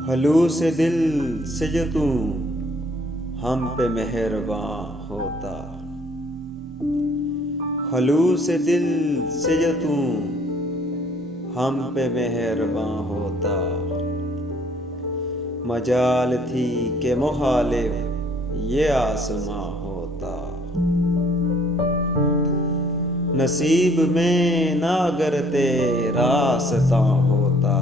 खलूस दिल से जो तू हम पे मेहरबां होता, खलूस दिल से जो तू हम पे मेहरबां होता। मजाल थी के मुखालिफ ये आसमां होता। नसीब में ना अगर तेरा रास्ता होता,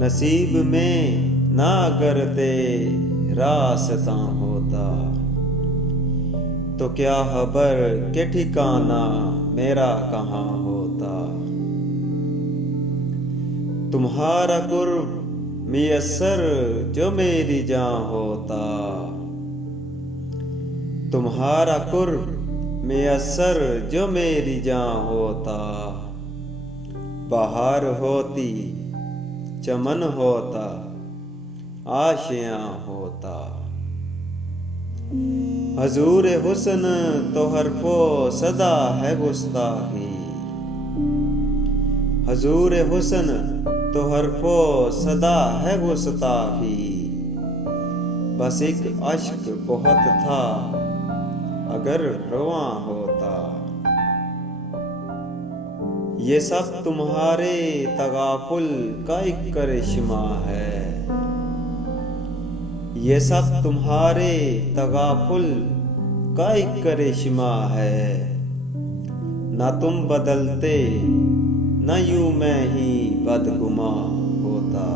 नसीब में ना अगर तेरा रास्ता होता, तो क्या खबर के ठिकाना मेरा कहाँ होता। तुम्हारा कुर्ब मियस्सर जो मेरी जान होता, तुम्हारा कुर्ब मियस्सर जो मेरी जान होता। बहार होती चमन होता आशियां होता। हजूर हुस्न तो हरफो सदा है गुस्ताखी, हजूर हुस्न तो हरफो सदा है गुस्ताखी। बस एक अश्क बहुत था अगर रवां होता। ये सब तुम्हारे तगाफुल का एक करिश्मा है, ये सब तुम्हारे तगाफुल का एक करिश्मा है। ना तुम बदलते न यूं मैं ही बदगुमा होता।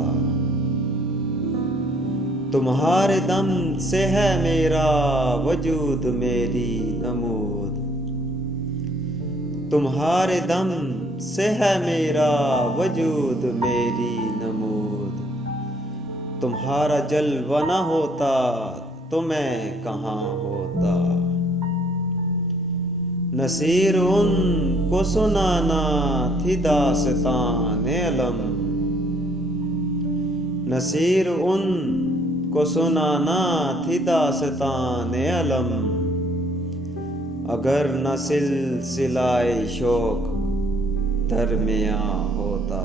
तुम्हारे दम से है मेरा वजूद मेरी नमूद, तुम्हारे दम से है मेरा वजूद मेरी नमूद। तुम्हारा जलवा न होता तो मैं कहाँ होता। नसीर उन को सुनाना थी दास्तान अलम, नसीर उन को सुनाना थी दास्तान अलम। अगर न सिलसिलाए शौक दरमियाँ होता।